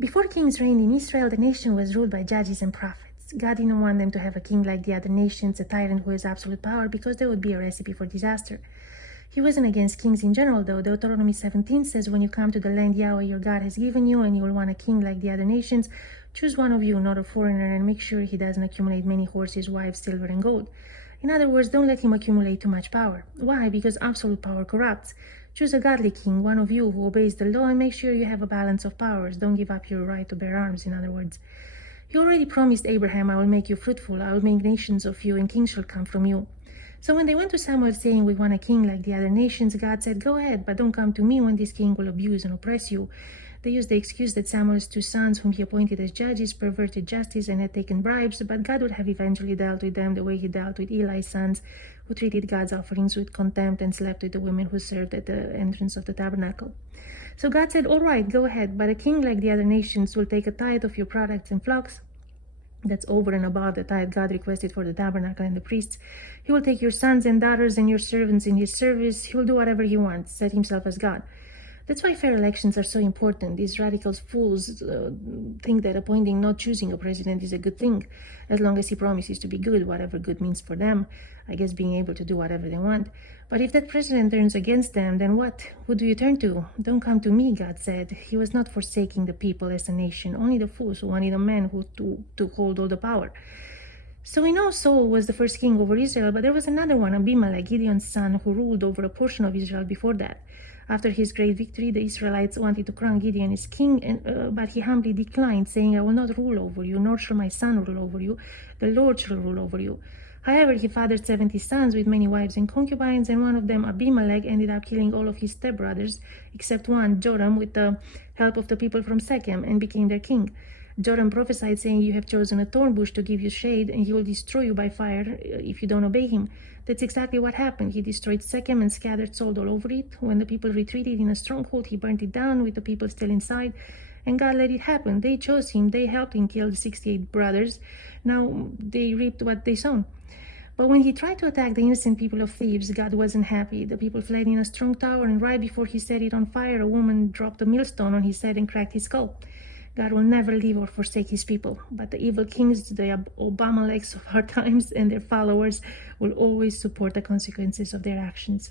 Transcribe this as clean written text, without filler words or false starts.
Before kings reigned in Israel, the nation was ruled by judges and prophets. God didn't want them to have a king like the other nations, a tyrant who has absolute power, because that would be a recipe for disaster. He wasn't against kings in general, though. Deuteronomy 17 says, when you come to the land Yahweh your God has given you, and you will want a king like the other nations, choose one of you, not a foreigner, and make sure he doesn't accumulate many horses, wives, silver, and gold. In other words, don't let him accumulate too much power. Why? Because absolute power corrupts. Choose a godly king, one of you who obeys the law, and make sure you have a balance of powers. Don't give up your right to bear arms, in other words. He already promised Abraham, I will make you fruitful, I will make nations of you, and kings shall come from you. So when they went to Samuel saying, we want a king like the other nations, God said, go ahead, but don't come to me when this king will abuse and oppress you. They used the excuse that Samuel's 2 sons, whom he appointed as judges, perverted justice and had taken bribes, but God would have eventually dealt with them the way he dealt with Eli's sons, who treated God's offerings with contempt and slept with the women who served at the entrance of the tabernacle. So God said, all right, go ahead, but a king like the other nations will take a tithe of your products and flocks. That's over and above the tithe God requested for the tabernacle and the priests. He will take your sons and daughters and your servants in his service. He will do whatever he wants, set himself as God. That's why fair elections are so important. These radical fools think that appointing, not choosing a president is a good thing, as long as he promises to be good, whatever good means for them. I guess being able to do whatever they want. But if that president turns against them, then what? Who do you turn to? Don't come to me, God said. He was not forsaking the people as a nation, only the fools who wanted a man who to hold all the power. So we know Saul was the first king over Israel, but there was another one, Abimelech, Gideon's son, who ruled over a portion of Israel before that. After his great victory, the Israelites wanted to crown Gideon as king, but he humbly declined, saying, I will not rule over you, nor shall my son rule over you. The Lord shall rule over you. However, he fathered 70 sons with many wives and concubines, and one of them, Abimelech, ended up killing all of his stepbrothers, except one, Joram, with the help of the people from Shechem, and became their king. Joram prophesied, saying, you have chosen a thorn bush to give you shade, and he will destroy you by fire if you don't obey him. That's exactly what happened. He destroyed Shechem and scattered salt all over it. When the people retreated in a stronghold, he burnt it down with the people still inside. And God let it happen. They chose him. They helped him kill the 68 brothers. Now they reaped what they sown. But when he tried to attack the innocent people of Thebes, God wasn't happy. The people fled in a strong tower, and right before he set it on fire, a woman dropped a millstone on his head and cracked his skull. God will never leave or forsake his people, but the evil kings, the Obamaleks of our times, and their followers will always support the consequences of their actions.